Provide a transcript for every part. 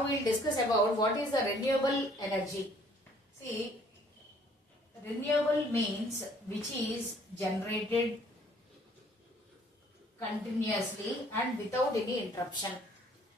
Now we will discuss about what is the renewable energy. See, renewable means which is generated continuously and without any interruption.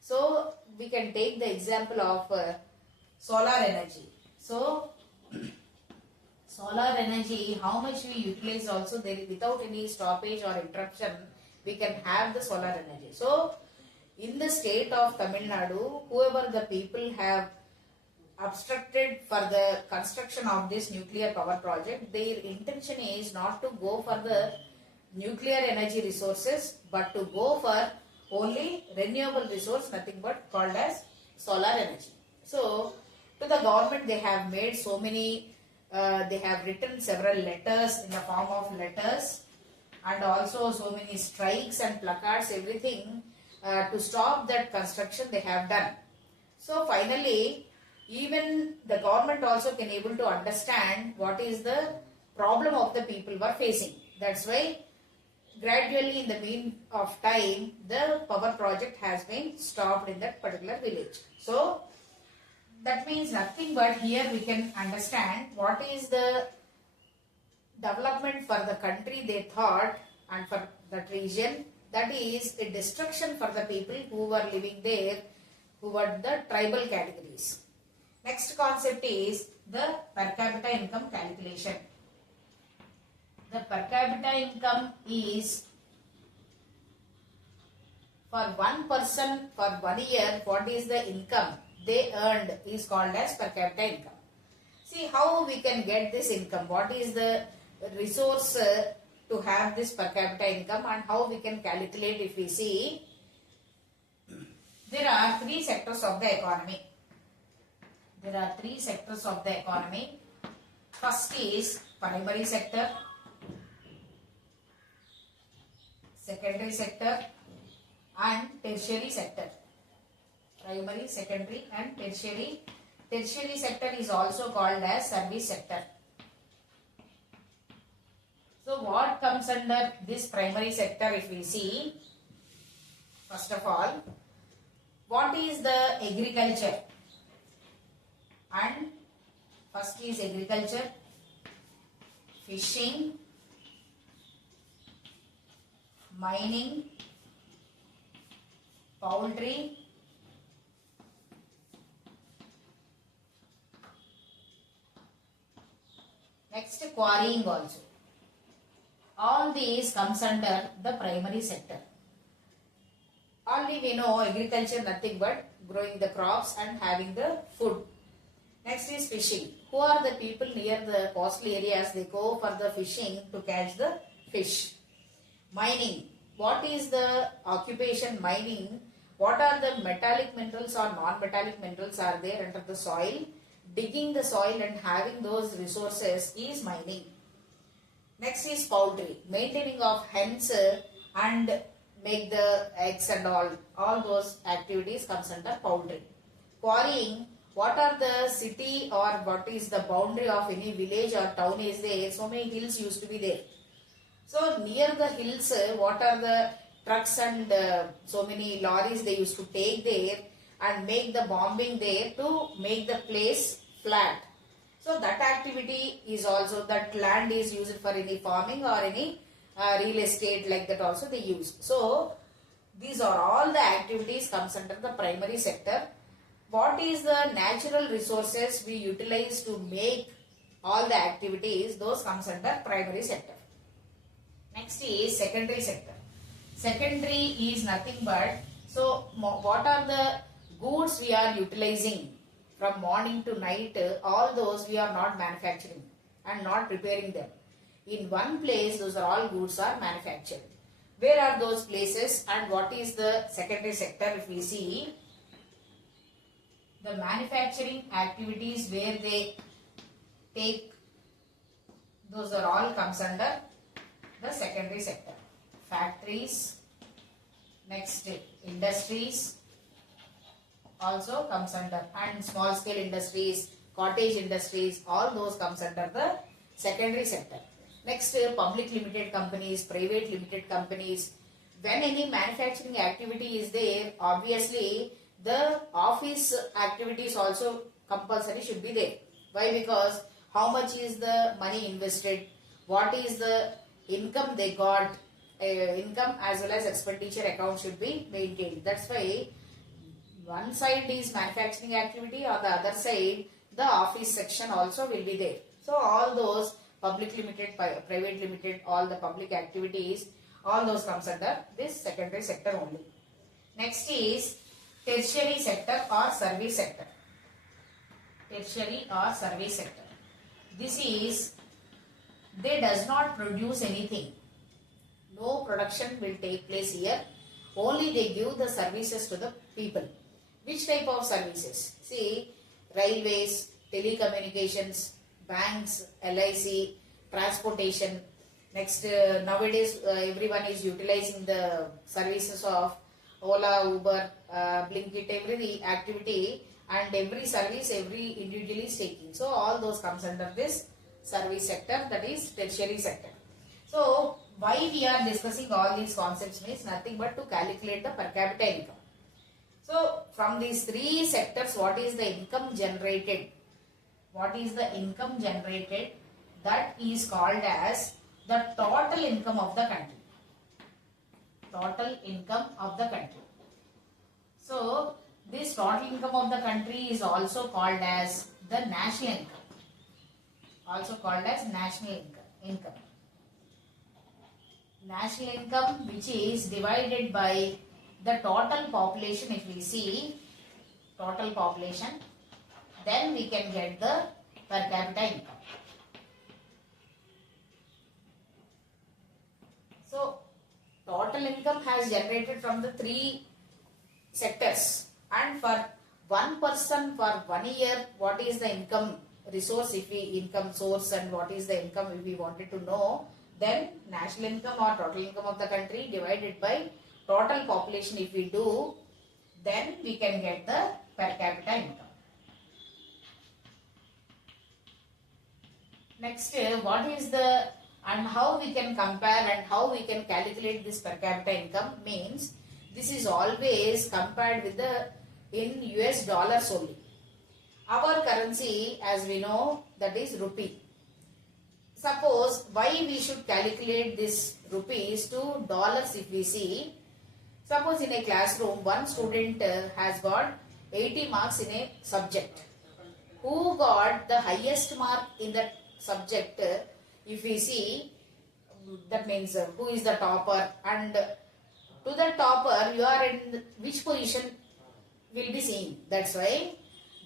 So we can take the example of solar energy. So solar energy, how much we utilize also there without any stoppage or interruption, we can have the solar energy. So in the state of Tamil Nadu, whoever the people have obstructed for the construction of this nuclear power project, their intention is not to go for the nuclear energy resources but to go for only renewable resource, nothing but called as solar energy. So to the government they have made so many, they have written several letters in the form of letters and also so many strikes and placards, everything to stop that construction they have done. So finally even the government also can able to understand what is the problem of the people were facing. That's why gradually in the mean of time the power project has been stopped in that particular village. So that means nothing but here we can understand what is the development for the country they thought and for that region, that is a destruction for the people who were living there, who were the tribal categories. Next concept is the per capita income calculation. The per capita income is for one person for 1 year, what is the income they earned is called as per capita income. See how we can get this income, what is the resource to have this per capita income and how we can calculate. If we see, there are three sectors of the economy. There are three sectors of the economy. First is primary sector, secondary sector and tertiary sector. Primary, secondary and tertiary. Tertiary sector is also called as service sector. So what comes under this primary sector if we see? First of all, what is the agriculture? And first is agriculture, fishing, mining, poultry, next quarrying also. All these comes under the primary sector. Only we know agriculture nothing but growing the crops and having the food. Next is fishing. Who are the people near the coastal areas? They go for the fishing to catch the fish. Mining. What is the occupation mining? What are the metallic minerals or non-metallic minerals are there under the soil? Digging the soil and having those resources is mining. Next is poultry. Maintaining of hens and make the eggs and all those activities comes under poultry. Quarrying. What are the city or what is the boundary of any village or town is there? So many hills used to be there. So near the hills, what are the trucks and so many lorries they used to take there and make the bombing there to make the place flat. So that activity is also, that land is used for any farming or any real estate like that also they use. So these are all the activities comes under the primary sector. What is the natural resources we utilize to make all the activities, those comes under primary sector. Next is secondary sector. Secondary is nothing but, so what are the goods we are utilizing from morning to night, all those we are not manufacturing and not preparing them. In one place those are all goods are manufactured. Where are those places and what is the secondary sector if we see? The manufacturing activities where they take, those are all comes under the secondary sector. Factories, next industries also comes under, and small scale industries, cottage industries, all those comes under the secondary sector. Next, public limited companies, private limited companies. When any manufacturing activity is there, obviously the office activities also compulsory should be there. Why? Because how much is the money invested, what is the income they got, income as well as expenditure account should be maintained. That's why one side is manufacturing activity, on the other side the office section also will be there. So all those public limited, private limited, all the public activities, all those comes under this secondary sector only. Next is tertiary sector or service sector. Tertiary or service sector. This is, they does not produce anything. No production will take place here. Only they give the services to the people. Which type of services? See, railways, telecommunications, banks, LIC, transportation. Next, nowadays everyone is utilizing the services of Ola, Uber, Blinkit, every activity and every service, every individual is taking. So all those comes under this service sector, that is tertiary sector. So why we are discussing all these concepts means nothing but to calculate the per capita income. So from these three sectors, what is the income generated? What is the income generated? That is called as the total income of the country. Total income of the country. So this total income of the country is also called as the national income. Also called as national income. National income, which is divided by the total population. If we see total population, then we can get the per capita income. So total income has generated from the three sectors, and for one person for 1 year, what is the income resource, if we income source, and what is the income if we wanted to know, then national income or total income of the country divided by total population if we do, then we can get the per capita income. Next, what is the, and how we can compare and how we can calculate this per capita income means, this is always compared with the in US dollars only. Our currency, as we know, that is rupee. Suppose why we should calculate this rupees to dollars if we see. Suppose in a classroom, one student has got 80 marks in a subject. Who got the highest mark in that subject, if we see, that means who is the topper, and to the topper you are in which position will be seen. That's why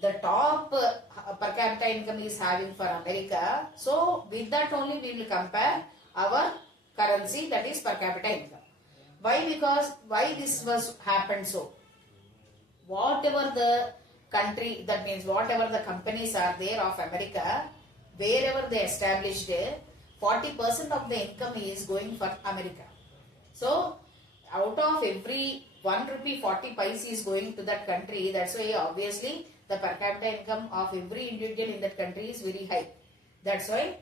the top per capita income is having for America. So with that only we will compare our currency, that is per capita income. Why? Because why this was happened so? Whatever the country, that means whatever the companies are there of America, wherever they established, 40% of the income is going for America. So out of every 1 rupee 40 paise is going to that country. That's why obviously the per capita income of every individual in that country is very high. That's why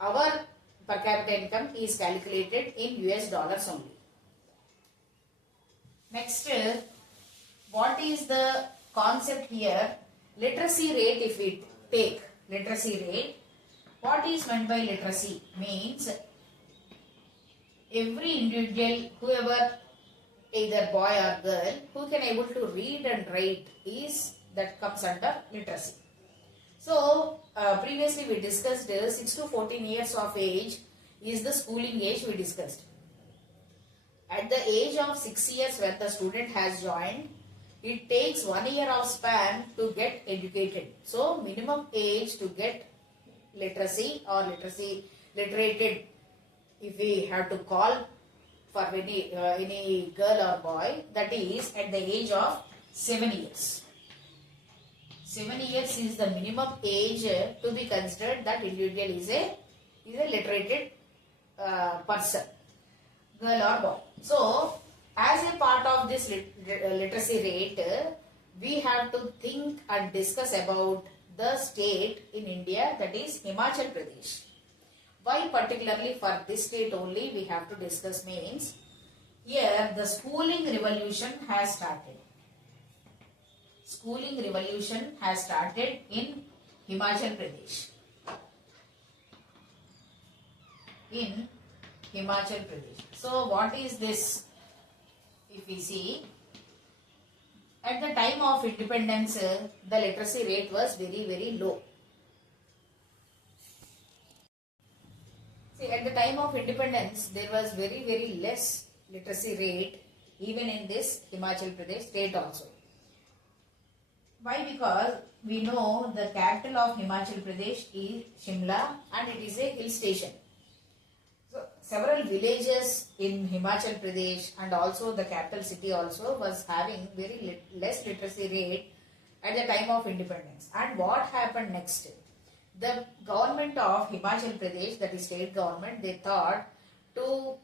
our per capita income is calculated in US dollars only. Next, what is the concept here? Literacy rate, if we take literacy rate, what is meant by literacy? Means every individual, whoever, either boy or girl, who can able to read and write, is that comes under literacy. So previously we discussed 6 to 14 years of age is the schooling age we discussed. At the age of 6 years when the student has joined, it takes 1 year of span to get educated. So minimum age to get literacy or literated, if we have to call for any girl or boy, that is at the age of 7 years. 7 years is the minimum age to be considered that individual is a literated person, girl or boy. So as a part of this literacy rate, we have to think and discuss about the state in India, that is Himachal Pradesh. Why particularly for this state only we have to discuss means, here the schooling revolution has started. schooling revolution has started in Himachal Pradesh. In Himachal Pradesh. So what is this? If we see, at the time of independence, the literacy rate was very, very low. See, at the time of independence, there was very, very less literacy rate even in this Himachal Pradesh state also. Why? Because we know the capital of Himachal Pradesh is Shimla and it is a hill station. So, several villages in Himachal Pradesh and also the capital city also was having very less literacy rate at the time of independence. And what happened next? The government of Himachal Pradesh, that is state government, they thought to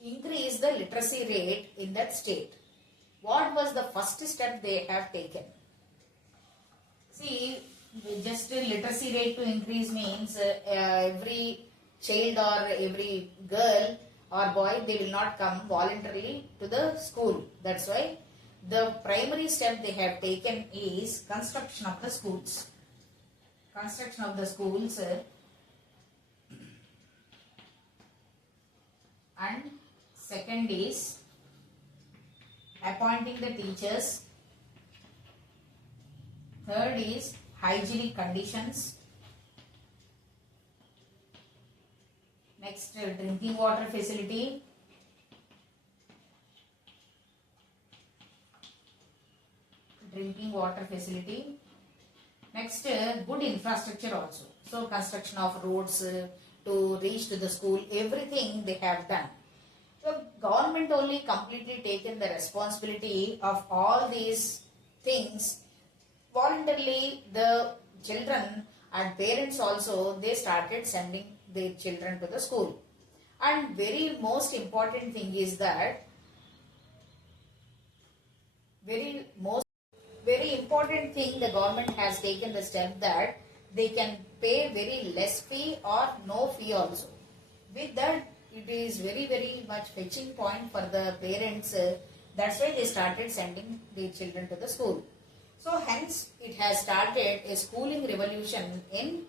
increase the literacy rate in that state. What was the first step they have taken? See, just literacy rate to increase means every child or every girl or boy, they will not come voluntarily to the school. That's why the primary step they have taken is construction of the schools. Construction of the schools and second is appointing the teachers. Third is hygienic conditions. Next, drinking water facility. Drinking water facility. Next, good infrastructure also. So, construction of roads to reach to the school, everything they have done. So, government only completely taken the responsibility of all these things. Voluntarily, the children and parents also, they started sending their children to the school. And very most important thing is that very important thing, the government has taken the step that they can pay very less fee or no fee also. With that, it is very, very much fetching point for the parents. That's why they started sending their children to the school. So hence it has started a schooling revolution in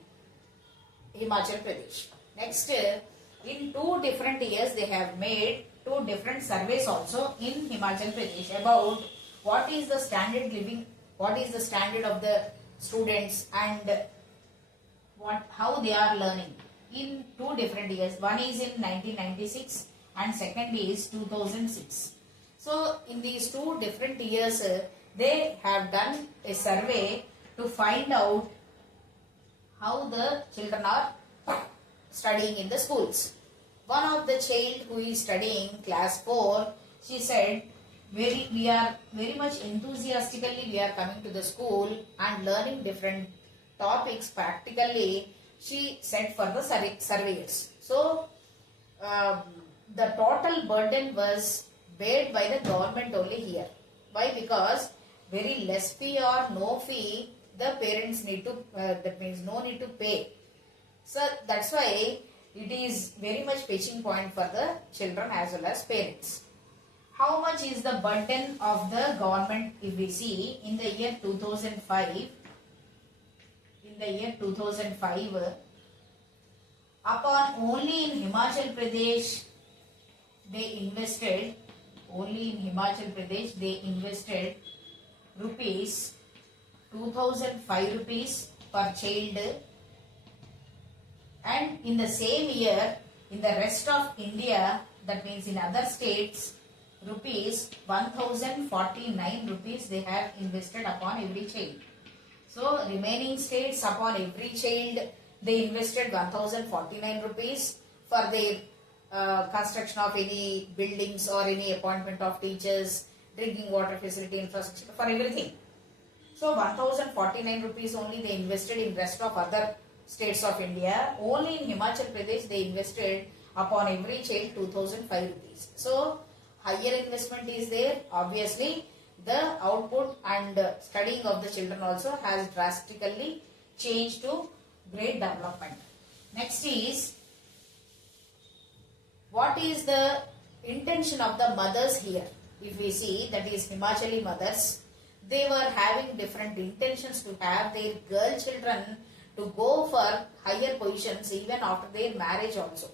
Himachal Pradesh. Next, in 2 different years they have made 2 different surveys also in Himachal Pradesh about what is the standard living, what is the standard of the students and how they are learning in 2 different years. One is in 1996 and second is 2006. So in these 2 different years, they have done a survey to find out how the children are studying in the schools. One of the child who is studying class 4, she said, we are very much enthusiastically we are coming to the school and learning different topics practically, she said for the surveyors. So the total burden was paid by the government only here. Why? Because very less fee or no fee the parents need to, that means no need to pay. So that's why it is very much fetching point for the children as well as parents. How much is the burden of the government if we see in the year 2005? In the year 2005, upon only in Himachal Pradesh, they invested, only in Himachal Pradesh, they invested rupees 2005 rupees per child, and in the same year in the rest of India, that means in other states, rupees 1049 rupees they have invested upon every child. So remaining states upon every child they invested 1049 rupees for their construction of any buildings or any appointment of teachers, drinking water facility, infrastructure, for everything. So 1049 rupees only they invested in rest of other states of India. Only in Himachal Pradesh they invested upon every child 2005 rupees. So higher investment is there. Obviously the output and studying of the children also has drastically changed to great development. Next is, what is the intention of the mothers here? If we see, that is Himachali mothers, they were having different intentions to have their girl children to go for higher positions even after their marriage also.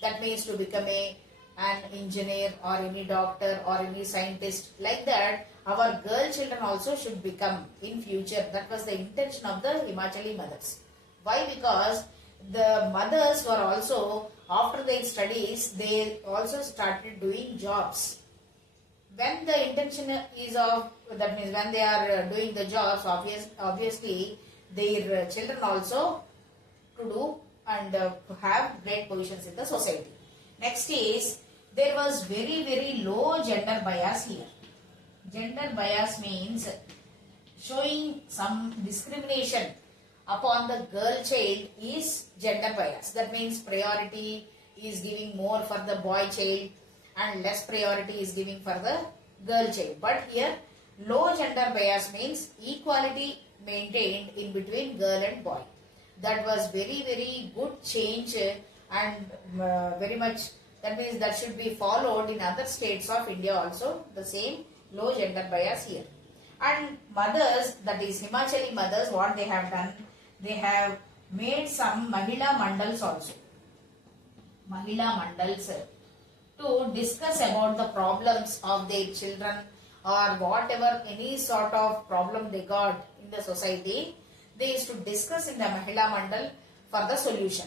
That means to become an engineer or any doctor or any scientist. Like that, our girl children also should become in future. That was the intention of the Himachali mothers. Why? Because the mothers were also, after their studies, they also started doing jobs. When the intention is of, that means when they are doing the jobs, obviously their children also to do and to have great positions in the society. Next is, there was very low gender bias here. Gender bias means showing some discrimination upon the girl child is gender bias. That means priority is giving more for the boy child and less priority is giving for the girl child. But here low gender bias means equality maintained in between girl and boy. That was very good change and very much, that means that should be followed in other states of India also, the same low gender bias here. And mothers, that is Himachali mothers, what they have done, they have made some Mahila Mandals also. Mahila Mandals to discuss about the problems of their children or whatever, any sort of problem they got in the society, they used to discuss in the Mahila Mandal for the solution.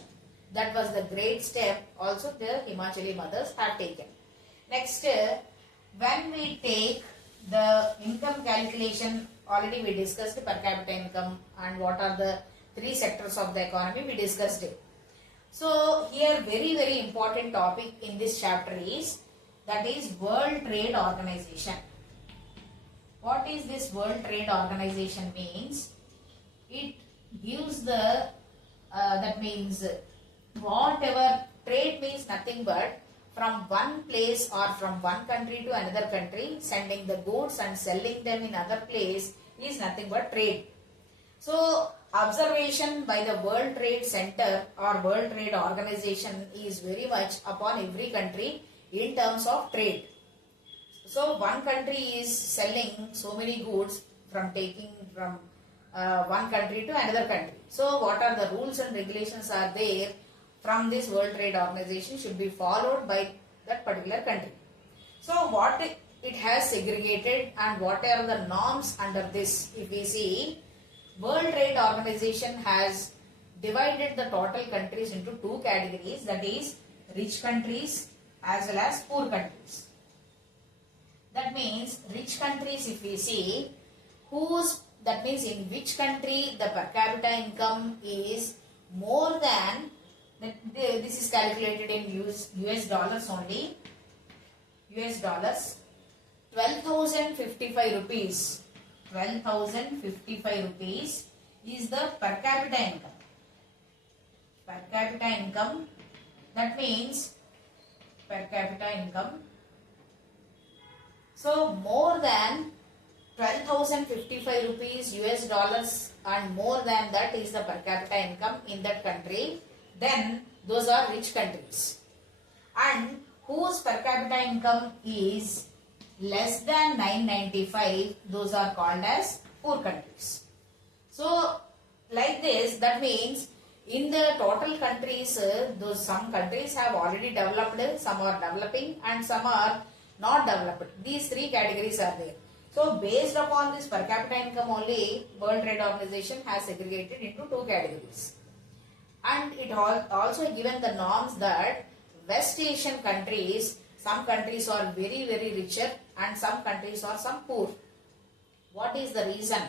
That was the great step also the Himachali mothers have taken. Next, when we take the income calculation, already we discussed per capita income and what are the three sectors of the economy, we discussed it. So here very important topic in this chapter is, that is World Trade Organization. What is this World Trade Organization means? It gives the, that means whatever, trade means nothing but from one place or from one country to another country, sending the goods and selling them in other place is nothing but trade. So observation by the World Trade Center or World Trade Organization is very much upon every country in terms of trade. So one country is selling so many goods from taking from one country to another country. So what are the rules and regulations are there from this World Trade Organization should be followed by that particular country. So what it has segregated and what are the norms under this, if we see, World Trade Organization has divided the total countries into two categories, that is rich countries as well as poor countries. That means rich countries, if we see, that means in which country the per capita income is more than, this is calculated in US dollars only, US dollars, 12,055 rupees. 12,055 rupees is the per capita income. Per capita income, that means per capita income. So more than 12,055 rupees US dollars and more than that is the per capita income in that country, then those are rich countries. And whose per capita income is less than 995, those are called as poor countries. So like this, that means in the total countries, some countries have already developed, some are developing and some are not developed. These three categories are there. So based upon this per capita income only, World Trade Organization has segregated into two categories. And it also given the norms that West Asian countries, some countries are very richer and some countries are some poor. What is the reason?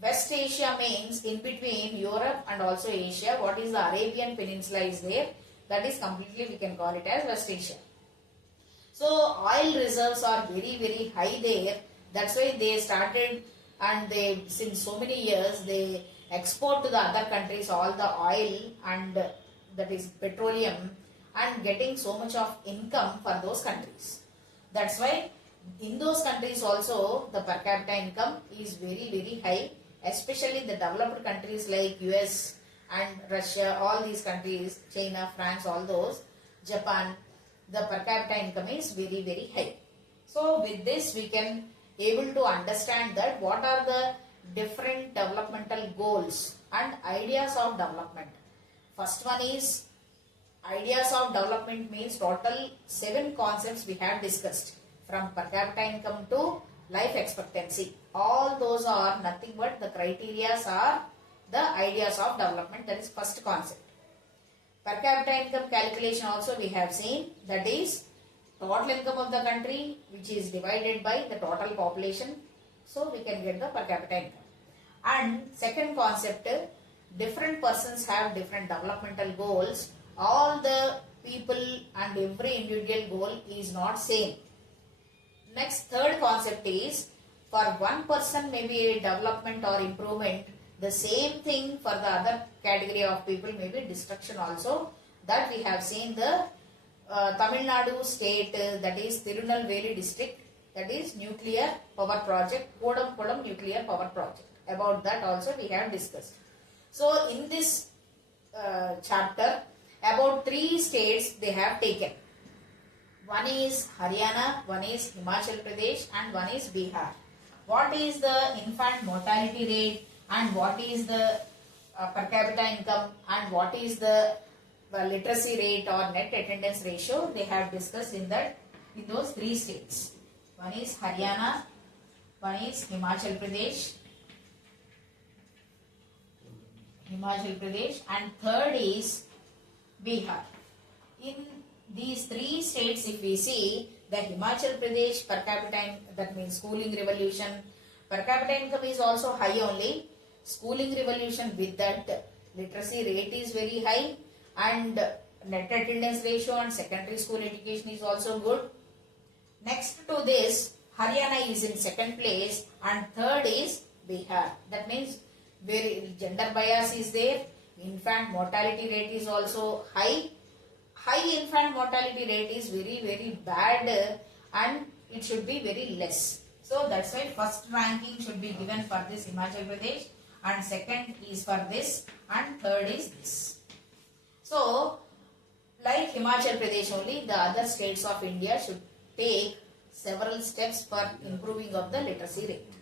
West Asia means in between Europe and also Asia. What is the Arabian Peninsula is there? That is completely, we can call it as West Asia. So oil reserves are very high there. That's why they started, and they, since so many years, they export to the other countries all the oil and that is petroleum, and getting so much of income for those countries. That's why in those countries also the per capita income is very high, especially the developed countries like US and Russia, all these countries, China, France, all those, Japan, the per capita income is very high. So with this we can able to understand that what are the different developmental goals and ideas of development. First one is ideas of development, means total 7 concepts we have discussed, from per capita income to life expectancy. All those are nothing but the criteria are the ideas of development. That is first concept. Per capita income calculation also we have seen, that is total income of the country which is divided by the total population, so we can get the per capita income. And second concept, different persons have different developmental goals. All the people and every individual goal is not same. Next, third concept is, for one person may be a development or improvement, the same thing for the other category of people may be destruction also. That we have seen the Tamil Nadu state, that is Tirunelveli district, that is nuclear power project, Kodam nuclear power project. About that also we have discussed. So in this chapter, about 3 states they have taken. One is Haryana, one is Himachal Pradesh, and one is Bihar. What is the infant mortality rate, and what is the per capita income, and what is the literacy rate or net attendance ratio, they have discussed in those 3 states. One is Haryana, one is Himachal Pradesh, and third is Bihar. In these 3 states, if we see, the Himachal Pradesh per capita, that means schooling revolution, per capita income is also high only. Schooling revolution, with that literacy rate is very high, and net attendance ratio and secondary school education is also good. Next to this, Haryana is in second place, and third is Bihar. That means very gender bias is there. Infant mortality rate is also high. High infant mortality rate is very, very bad, and it should be very less. So that's why first ranking should be given for this Himachal Pradesh, and second is for this, and third is this. So like Himachal Pradesh only, the other states of India should take several steps for improving of the literacy rate.